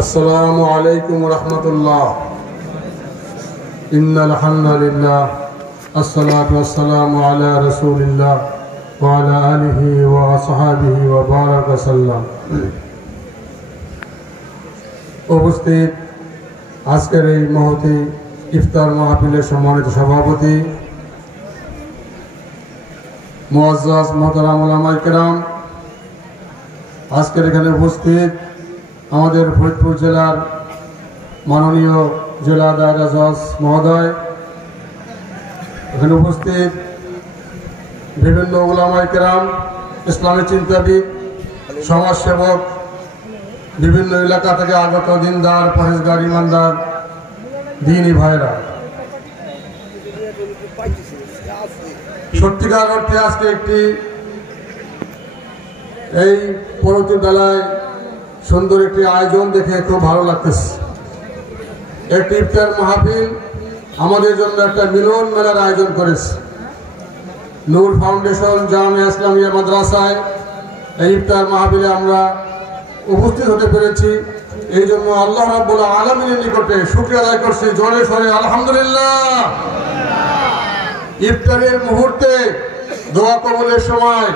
अस्सलामु अलैकुम रहमतुल्लाह। इन्नल हम्दुलिल्लाह अस्सलातु वस्सलामु अला रसूलिल्लाह व अला आलिहि व असहाबिहि व बारक वसल्लम। उपस्थित আজকের এই মহতি ইফতার মাহফিলের সম্মানিত সভাপতি মুআজ্জাজ মুহতারাম উলামায়ে কেরাম, আজকের এখানে উপস্থিত আমাদের ফরিদপুর জেলার মাননীয় জেলা দায়রা জজ মহোদয়, এখানে উপস্থিত বিভিন্ন উলামায়ে কেরাম, ইসলামী চিন্তাবিদ, সমাজসেবক, বিভিন্ন এলাকা থেকে আগত দিনদার, পরেশগার, ইমানদার, দিনী ভাইরা, সত্যিকার অর্থে আজকে একটি এই পরবর্তী বেলায় সুন্দর একটি আয়োজন দেখে খুব ভালো লাগতেছে। একটি ইফতার মাহফিল আমাদের জন্য একটা মিলন মেলার আয়োজন করেছে নূর ফাউন্ডেশন জামিয়া ইসলামিয়া মাদ্রাসায়। এই ইফতার মাহফিলে আমরা উপস্থিত হতে পেরেছি, এই জন্য আল্লাহ রাব্বুল আলামিনের নিকটে শুকরিয়া আদায় করছি জোরে সোরে আলহামদুলিল্লাহ। ইফতারের মুহূর্তে দোয়া কবুলের সময়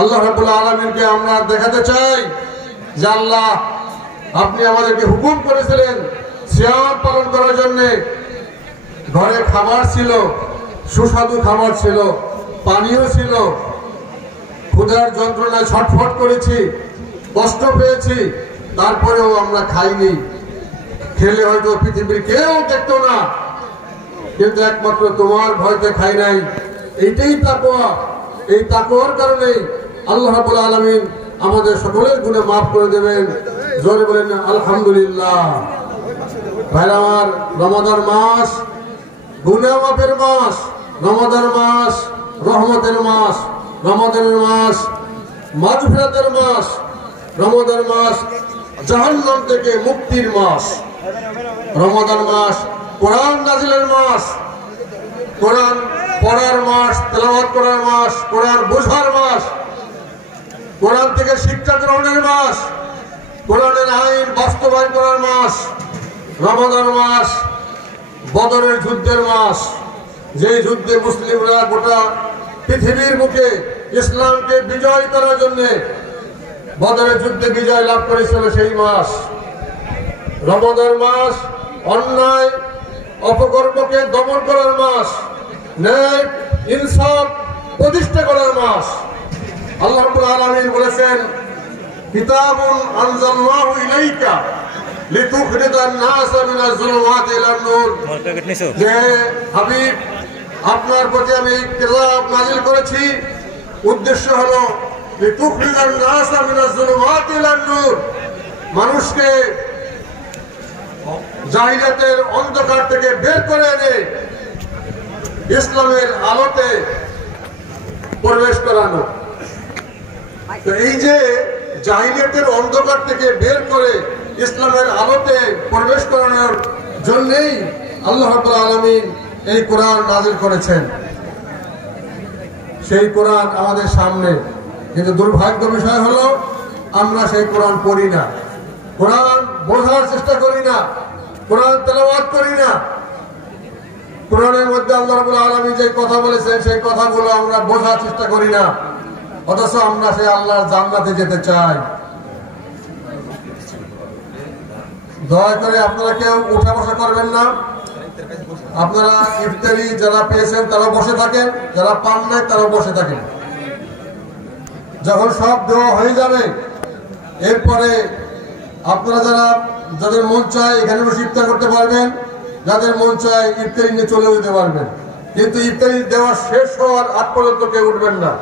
আল্লাহ রাব্বুল আলামিনকে আমরা দেখাতে চাই যে আল্লাহ, আপনি আমাদেরকে হুকুম করেছিলেন সিয়াম পালন করার জন্য। ঘরে খাবার ছিল, সুস্বাদু খাবার ছিল, পানীয় ছিল, ক্ষুধার যন্ত্রণায় ছটফট করেছি, কষ্ট পেয়েছি, তারপরেও আমরা খাইনি। খেলে হয়তো পৃথিবীর কেউ দেখতো না, কিন্তু একমাত্র তোমার ভয়তে খাই নাই। এইটাই তাকওয়া। এই তাকওয়ার কারণেই আল্লাহ রাব্বুল আলামিন আমাদের সকলের গুনাহ মাফ করে দেবেন। জোরে বলেন আলহামদুলিল্লাহ। ভাইরা আমার, রমাদান মাস গুনাহ মাফের মাস, রমাদান মাস রহমতের মাস, রমাদানের মাস মাগফিরাতের মাস, রমাদান মাস জাহান্নাম থেকে মুক্তির মাস, রমাদান মাস কোরআন নাজিলের মাস, কোরআন পড়ার মাস, তেলাওয়াত করার মাস, কোরআন বোঝার মাস, কোরআন থেকে শিক্ষা গ্রহণের মাস, কোরআনের আইন বাস্তবায়ন করার মাস। রমাদান মাস বদরের যুদ্ধের মাস, যে যুদ্ধে মুসলিমরা গোটা পৃথিবীর মুখে ইসলামকে বিজয় করার জন্য বদরের যুদ্ধে বিজয় লাভ করেছিল সেই মাস। রমাদান মাস অন্যায় অপকর্মকে দমন করার মাস, ন্যায় ইনসাফ প্রতিষ্ঠা করার মাস। আল্লাহ রাব্বুল আলামিন বলেছেন, কিতাবুন আনজালনাহু ইলাইকা লিতুখরিজান নাসা মিনাজ যুলুমাতি ইলান নূর। যে হাবিব, আপনার প্রতি আমি কিতাব নাযিল করেছি, উদ্দেশ্য হলো লিতুখরিজান নাসা মিনাজ যুলুমাতি ইলান নূর, মানুষকে জাহিলিয়াতের অন্ধকার থেকে বের করে এনে ইসলামের আলোতে প্রবেশ করানো। তো এই যে জাহিলিয়াতের অন্ধকার থেকে বের করে ইসলামের আলোতে প্রবেশ করানোর জন্যই আল্লাহ রাব্বুল আলামিন এই কোরআন নাযিল করেছেন। সেই কোরআন আমাদের সামনে, কিন্তু দুর্ভাগ্য বিষয় হলো আমরা সেই কোরআন পড়ি না, কোরআন বোঝার চেষ্টা করি না, কোরআন তেলাওয়াত করি না। কোরআনের মধ্যে আল্লাহ রাব্বুল আলামিন যে কথা বলেছেন সেই কথাগুলো আমরা বোঝার চেষ্টা করি না, অথচ আমরা সেই আল্লাহর জান্নাতে যেতে চাই। দয়া করে আপনারা কেউ উঠা বসা করবেন না। আপনারা ইফতারি যারা পেয়েছেন তারা বসে থাকেন, যারা পান নাই তারা বসে থাকেন। যখন সব দেওয়া হয়ে যাবে, এরপরে আপনারা যাদের মন চায় এখানে বসে ইফতার করতে পারবেন, যাদের মন চায় ইফতারি নিয়ে চলে যেতে পারবেন, কিন্তু ইফতারি দেওয়া শেষ হওয়ার আগ পর্যন্ত কেউ উঠবেন না।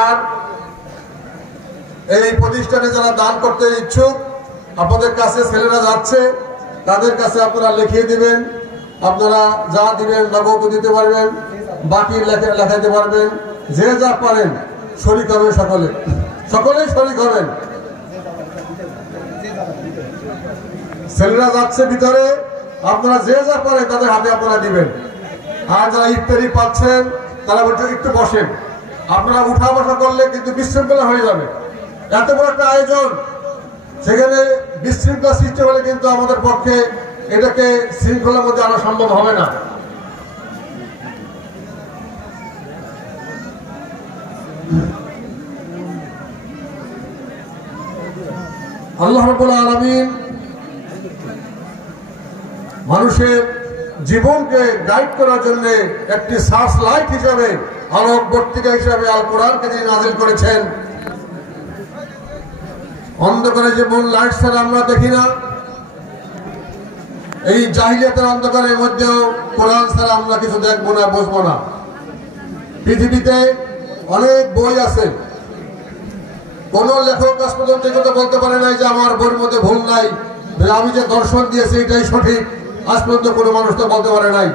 আর এই প্রতিষ্ঠানে যারা দান করতে ইচ্ছুক, আপনাদের কাছে ছেলেরা যাচ্ছে, তাদের কাছে আপনারা লিখিয়ে দিবেন। আপনারা যা দিবেন নগদ দিতে পারবেন, বাকি লেখাইতে পারবেন। যে যা পারেন শরীক হবেন, সকলেই শরীক হবেন। ছেলেরা যাচ্ছে ভিতরে, আপনারা যে যা পারেন তাদের হাতে আপনারা দিবেন। আর যারা ইফতারি পাচ্ছেন তারা একটু বসেন। আপনারা উঠা বসা করলে কিন্তু বিশৃঙ্খলা হয়ে যাবে। এত বড় একটা আয়োজন, সেখানে বিশৃঙ্খলা সৃষ্টি হলে কিন্তু আমাদের পক্ষে এটাকে শৃঙ্খলার মধ্যে আনা সম্ভব হবে না। আল্লাহ রাব্বুল আলামিন মানুষের জীবনকে গাইড করার জন্য একটি সার্চ লাইট হিসাবে, আলোক বর্তিকা হিসাবে আল কোরআনকে তিনি নাযিল করেছেন। অন্ধকারে যেমন লাইট ছাড়া আমরা দেখি না, এই জাহিলিয়াতের অন্ধকারের মধ্যেও কোরআন ছাড়া আমরা কিছু দেখবো না, বুঝবো না। পৃথিবীতে অনেক বই আছে, কোন লেখক আজ পর্যন্ত কথা বলতে পারে নাই যে আমার বইয়ের মধ্যে ভুল নাই, আমি যে দর্শন দিয়েছি এটাই সঠিক। আজ পর্যন্ত কোনো মানুষ তো বলতে পারে নাই।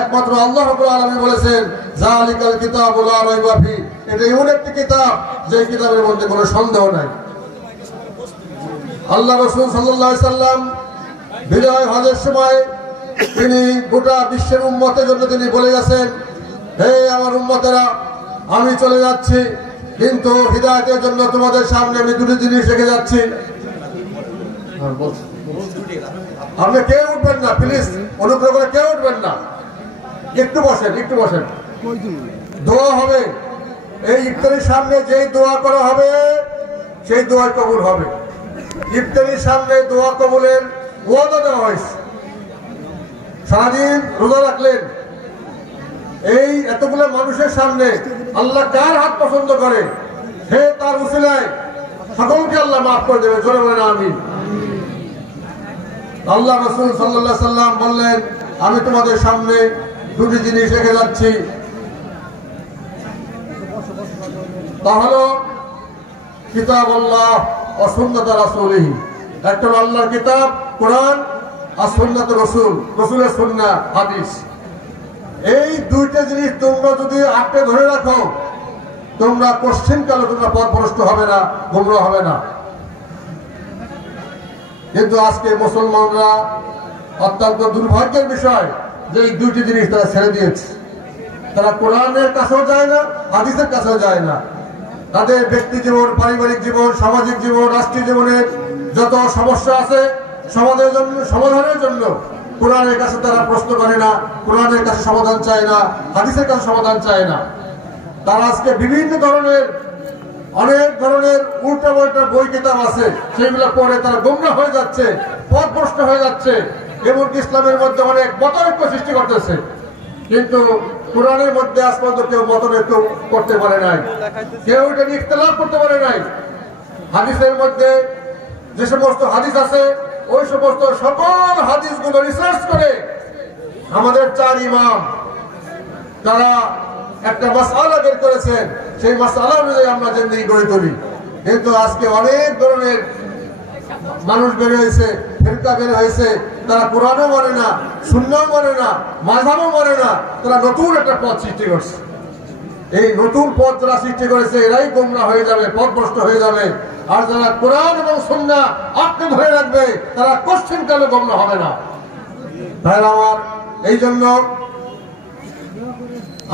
একমাত্র আল্লাহ রাব্বুল আলামিন বলেছেন যালিকাল কিতাবু লা রাইবা ফি, এটা এমন একটি কিতাব যে কিতাবের মধ্যে কোনো সন্দেহ নাই। আল্লাহ রাসূল সাল্লাল্লাহু আলাইহি সাল্লাম বিদায় হজের সময় তিনি গোটা বিশ্বের উম্মতের জন্য তিনি বলে গেছেন, হে আমার উম্মতেরা, আমি চলে যাচ্ছি, কিন্তু হিদায়াতের জন্য তোমাদের সামনে আমি দুটি জিনিস রেখে যাচ্ছি। আপনি কেউ উঠবেন না, প্লিজ অনুগ্রহ করে কেউ উঠবেন না, একটু বসেন, একটু বসেন। দোয়া হবে, এই ইফতারির সামনে যেই দোয়া করা হবে সেই দোয়া কবুল হবে। ইফতারির সামনে দোয়া কবুলের ওয়াদা দেওয়া হয়েছে। সারাদিন রোজা রাখলেন, এই এতগুলো মানুষের সামনে আল্লাহ কার হাত পছন্দ করে, সে তার উসিলায় সকলকে আল্লাহ মাফ করে দেবে। জোরে বলেন আমিন। আল্লাহ রাসূল সাল্লাল্লাহু আলাইহি সাল্লাম বললেন, আমি তোমাদের সামনে দুটি জিনিস রেখে যাচ্ছি, তা হলো কিতাবুল্লাহ ওয়া সুন্নাত রাসূলিহি। একটা হলো আল্লাহর কিতাব কোরআন আর সুন্নাত রাসূল, রাসূলের সুন্নাহ হাদিস। এই দুইটা জিনিস তোমরা যদি আঁকড়ে ধরে রাখো, তোমরা কোশ্চিনকালে তোমরা পথভ্রষ্ট হবে না, গোমরাহ হবে না। কিন্তু আজকে মুসলমানরা অত্যন্ত দুর্ভাগ্যের বিষয় যে এই দুইটি জিনিস তারা ছেড়ে দিয়েছে। তারা কোরআনের কাছেও যায় না, হাদিসের কাছেও যায় না। তাদের ব্যক্তি জীবন, পারিবারিক জীবন, সামাজিক জীবন, রাষ্ট্রীয় জীবনের যত সমস্যা আছে সমাধানের জন্য কোরআনের কাছে তারা প্রশ্ন করে না, কোরআনের কাছে সমাধান চায় না, হাদিসের কাছে সমাধান চায় না। তারা আজকে বিভিন্ন ধরনের অনেক ধরনের উল্টা পাল্টা বই কিতাব আছে, সেগুলো পড়ে তারা গোমরাহ হয়ে যাচ্ছে, পথভ্রষ্ট হয়ে যাচ্ছে, এমনকি ইসলামের মধ্যে অনেক মতৈক্য সৃষ্টি করতেছে। কিন্তু কোরআনের মধ্যে আজ পর্যন্ত কেউ মতৈক্য করতে পারে নাই, কেউ এটা নিয়ে ইখতিলাফ করতে পারে নাই। হাদিসের মধ্যে যে সমস্ত হাদিস আছে, ওই সমস্ত সকল হাদিসগুলো রিসার্চ করে আমাদের চার ইমাম তারা একটা মাসআলা বের করেছেন, সেই মাসআলা অনুযায়ী আমরা জিন্দেগি গড়ে তুলি। কিন্তু আজকে অনেক ধরনের মানুষ বের হয়েছে, ফিরকা বের হয়েছে, তারা কোরআনও মানে না, সুন্নাহও মানে না, মাযহাবও মানে না, তারা নতুন একটা পথ সৃষ্টি করছে। এই নতুন পথ যারা সৃষ্টি করেছে এরাই গোমরাহ হয়ে যাবে, পথভ্রষ্ট হয়ে যাবে। আর যারা কোরআন এবং সুন্নাহ আঁকড়ে ধরে রাখবে তারা কোশ্চিনকালে গোমরাহ হবে না। তাই আমার এই জন্য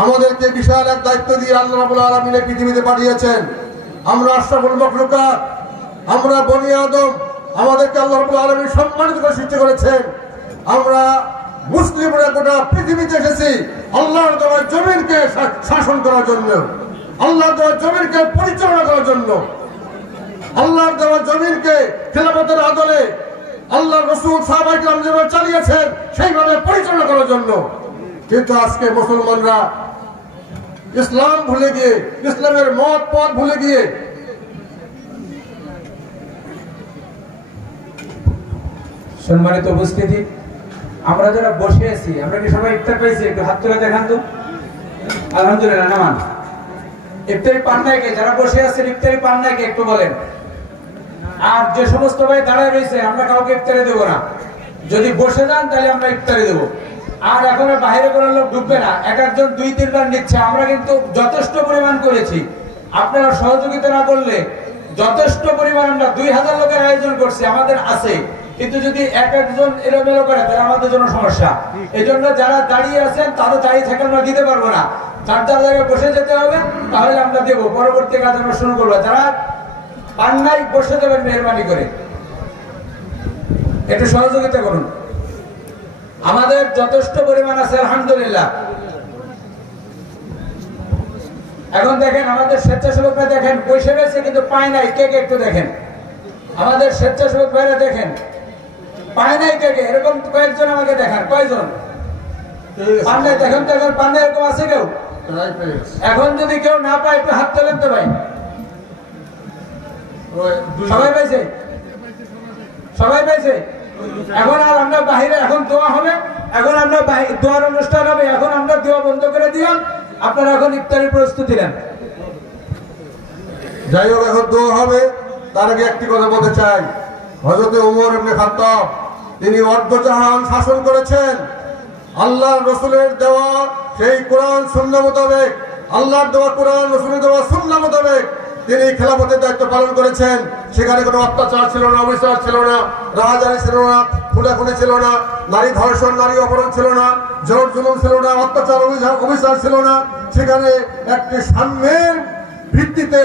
আমাদেরকে বিশাল এক দায়িত্ব দিয়ে আল্লাহ রাব্বুল আলামিন পৃথিবীতে পাঠিয়েছেন। আমরা আশরাফুল মাখলুকাত, আমরা বনি আদম, আমাদেরকে আল্লাহ রাব্বুল আলামিন সম্মানিত করে সৃষ্টি করেছেন। আমরা মুসলিমরা গোটা পৃথিবীতে এসেছি আল্লাহর দেওয়া জমিনকে শাসন করার জন্য, আল্লাহর দেওয়া জমিনকে পরিচালনা করার জন্য, আল্লাহর দেওয়া জমিনকে খেলাফতের আদলে আল্লাহ রাসূল সাহাবায়ে কেরাম যেভাবে চালিয়েছেন সেইভাবে পরিচালনা করার জন্য। কিন্তু আজকে মুসলমানরা ইসলাম ভুলে গিয়ে, ইসলামের মত পথ ভুলে গিয়ে সম্মানিত উপস্থিতি, আমরা যারা বসে আছি, আমরা কি সবাই ইফতার পাইছি? একটু হাত তুলে দেখান তো। আলহামদুলিল্লাহ। নামান ইফতারি পান নাই কে? যারা বসে আছেন ইফতারি পান নাই কে একটু বলেন। আর যে সমস্ত ভাই দাঁড়ায় রয়েছে, আমরা কাউকে ইফতারি দেবো না। যদি বসে যান তাহলে আমরা ইফতারি দেবো। আর এখন বাইরে কোনো লোক ঢুকবে না, এক একজন 2-3 বার নিচ্ছে। আমরা কিন্তু যথেষ্ট পরিমাণ করেছি, আপনারা সহযোগিতা না করলে যথেষ্ট পরিমাণ আমরা 2000 লোকের আয়োজন করছি, আমাদের আছে। কিন্তু যদি এক একজন এলোমেলো করে তাহলে আমাদের জন্য সমস্যা। এই জন্য যারা দাঁড়িয়ে আছেন তাদের দাঁড়িয়ে থেকে আমরা দিতে পারবো না, যার যার জায়গায় বসে যেতে হবে, তাহলে আমরা দেবো। পরবর্তী কাজ আমরা শুরু করবো। যারা পান নাই বসে দেবেন মেহরবানি করে। একটু সহযোগিতা করুন। আমাদের যথেষ্ট পরিমাণ আছে আলহামদুলিল্লাহ। এখন দেখেন আমাদের স্বেচ্ছাসেবকরা দেখেন বসে রয়েছে কিন্তু পায় নাই কে কে, একটু দেখেন আমাদের স্বেচ্ছাসেবক ভাইরা দেখেন পায় নাই কে কে, এরকম কয়েকজন আমাকে দেখান, কয়জন পান নাই? দেখেন তো এখন পান নাই, এরকম আছে কেউ? এখন যদি কেউ না পায় একটু হাত তোলেন তো ভাই। সবাই পাইছে? সবাই পাইছে? এখন আর আমরা বাহিরে, এখন দোয়া হবে, এখন আমরা দোয়ার অনুষ্ঠান হবে, এখন আমরা দোয়া বন্ধ করে দিলাম, আপনারা এখন ইফতারের প্রস্তুতি নেন। যাই হোক, এখন দোয়া হবে। তার আগে একটি কথা বলতে চাই, হযরত ওমর ইবনে খাত্তাব তিনি অর্ধজাহান শাসন করেছেন। আল্লাহর রাসূলের দেওয়া সেই কোরআন সুন্নাহ মোতাবেক, আল্লাহর দেওয়া কোরআন রাসূলের দেওয়া সুন্নাহ মোতাবেক তিনি খেলাফতের দায়িত্ব পালন করেছেন। সেখানে কোনো অত্যাচার ছিল না, অবিচার ছিল না, রাহাজানি ছিল না, খুনাখুনি ছিল না, নারী ধর্ষণ, নারী অপহরণ ছিল না, জোর জুলুম ছিল না, অত্যাচার অবিচার ছিল না। সেখানে একটি সাম্যের ভিত্তিতে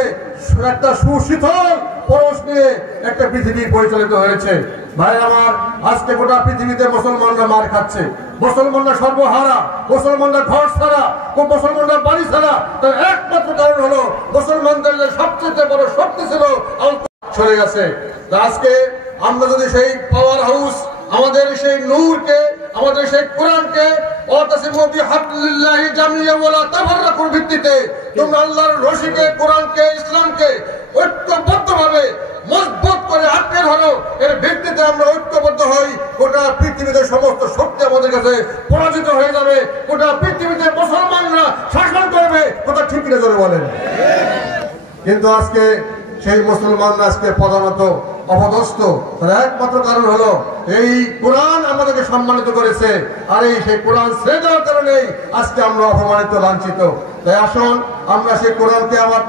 একটা সুশীতল পরশ নিয়ে একটা পৃথিবী পরিচালিত হয়েছে। ভাই আমার, আজকে গোটা পৃথিবীতে মুসলমানরা মার খাচ্ছে, মুসলমানরা সর্বহারা, মুসলমানরা ঘর ছাড়া, মুসলমানরা বাড়ি ছাড়া। তার একমাত্র কারণ হলো মুসলমানদের যে সবচেয়ে বড় শক্তি ছিল চলে গেছে। আজকে আমরা যদি সেই পাওয়ার হাউস, আমাদের সেই নূরকে, আমাদের সেই কোরআনকে ভিত্তিতে তোমরা আল্লাহর রশিকে, কোরআনকে, ইসলামকে ঐক্যবদ্ধভাবে মজবুত করে আঁকড়ে ধরো, এর ভিত্তিতে আমরা ঐক্যবদ্ধ হই, গোটা পৃথিবীতে সমস্ত শক্তি আমাদের কাছে পরাজিত হয়ে যাবে, গোটা পৃথিবীতে মুসলমানরা শাসন করবে। কথা ঠিক না জোরে বলেন? কিন্তু আজকে সেই মুসলমানরা আজকে প্রধানত অপদস্থ। তার একমাত্র কারণ হলো এই কোরআন আমাদেরকে সম্মানিত করেছে, আর এই সেই কোরআন ছেড়ে দেওয়ার কারণেই আজকে আমরা অপমানিত, লাঞ্ছিত। তাই আসুন আমরা সেই কোরআনকে আমার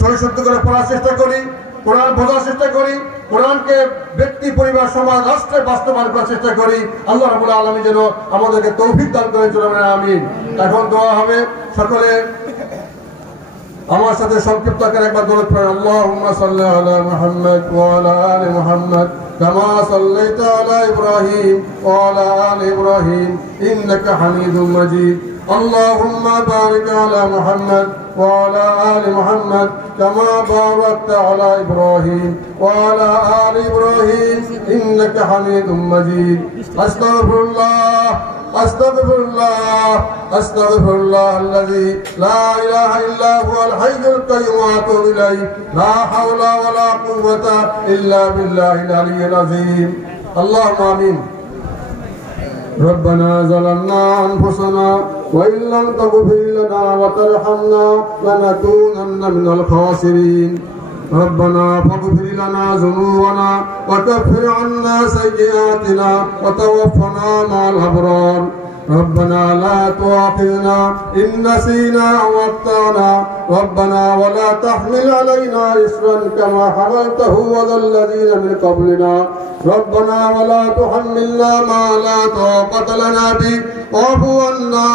সরিশুদ্ধ করে পড়ার চেষ্টা করি, কোরআন বোঝার চেষ্টা করি, কোরআনকে ব্যক্তি, পরিবার, সমাজ, রাষ্ট্রে বাস্তবায়ন করার চেষ্টা করি। আল্লাহ রাব্বুল আলামিন যেন আমাদেরকে তৌফিক দান করেন। আমিন। এখন দোয়া হবে, সকলে আমার সাথে সংক্ষিপ্ত আকারে একবার দরুদ পড়েন। আল্লাহুম্মা সাল্লি আলা মুহাম্মাদ ওয়া আলা আলি মুহাম্মাদ কামা সাল্লাইতা আলা ইব্রাহিম ওয়া আলা আলি ইব্রাহিম ইন্নাকা হামিদুম মাজিদ। আল্লাহুম্মা বারিক আলা মুহাম্মাদ ওয়া আলা আলি মুহাম্মাদ কামা বারাকতা আলা ইব্রাহিম ওয়া আলা আলি ইব্রাহিম ইন্নাকা হামিদুম মাজিদ। আস্তাগফিরুল্লাহ أستغفر الله الذي لا إله إلا هو الحي القيوم وأتوب إليه لا حول ولا قوة إلا بالله العلي العظيم. اللهم آمين. ربنا ظلمنا أنفسنا وإن لم تغفر لنا وترحمنا لنكونن من الخاسرين. ربنا فاغفر لنا ذنوبنا وكفر عنا سيئاتنا وتوفنا مع الأبرار. ربنا لا تؤاخذنا إن نسينا أو أخطأنا. ربنا ولا تحمل علينا إصرا كما حملته على الذين من قبلنا. ربنا ولا تحملنا ما لا طاقة لنا به واعف عنا.